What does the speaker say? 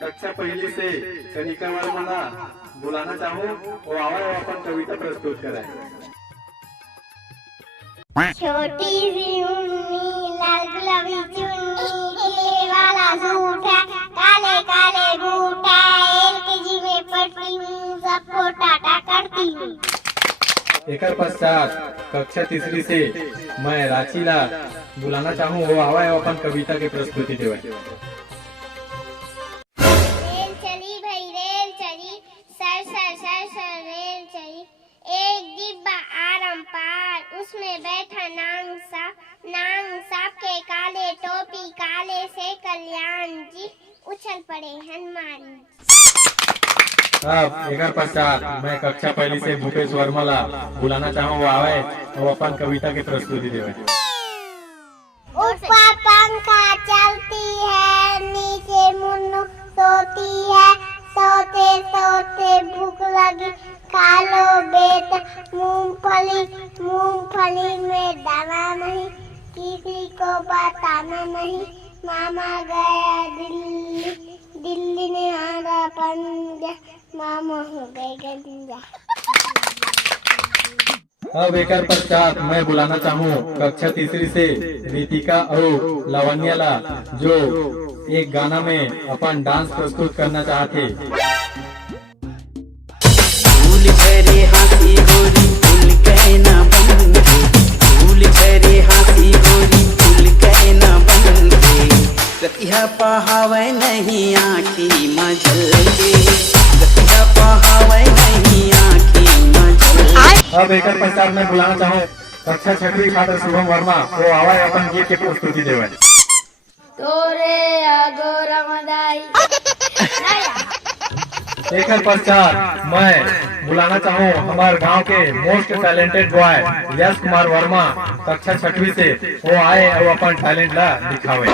कक्षा पहली से कनिका वर्मा बुलाना चाहूँ वो आवा और अपन कविता प्रस्तुत कराए। छोटी सी मुन्नी लाल गुलाबी चुन्नी खिले वाला सूट है काले काले बूट है एलकेजी में पढ़ती हूँ सबको टाटा करती हूँ। एकर पश्चात कक्षा तीसरी से मैं राचीला बुलाना चाहूँ वो आवा और अपन कविता के प्रस्तुति देवे। रेल चली भाई रेल चली sir sir sir sir rail चली एक डिब्बा आराम पार उसमें बैठा नांग साहब के काले टोपी काले से कल्याण जी उछल पड़े हनुमान। अब एकर पश्चात मैं कक्षा पहली से भूपेश वर्मा ला बुलाना चाहूँ वो आवे और अपन कविता की प्रस्तुति देवे। ऊपर पंखा चलती है नीचे मुन्नू सोती है सोते सोते भूख लगी खा लो बेटा मूंगफली में दाना नहीं किसी को बताना नहीं मामा गया दिल्ली ने आधा पंजा मामा हो गए गंजा। अब एकर पश्चात मैं बुलाना चाहूँ कक्षा तीसरी से रितिका और लावण्या ला जो एक गाना में अपन डांस प्रस्तुत करना चाहते। फूल झरे हाथी गोरी फूल कहना बन के फूल झरे हाथी गोरी फूल कहना बन के रतिया पहावे नहीं आँखी मझल के रतिया पहावे नहीं आँखी मझल। अब एकर पश्चात मैं बुलाना चाहूँ कक्षा छठी छात्र शुभम वर्मा वो आवा अपन गीत के प्रस्तुति देवे। तोरे आगो रमदाई एकर पश्चात मैं बुलाना चाहूँ हमारे गांव के most talented boy Yash Kumar Verma कक्षा छठवीं से वो आए और अपन टैलेंट ला दिखावे।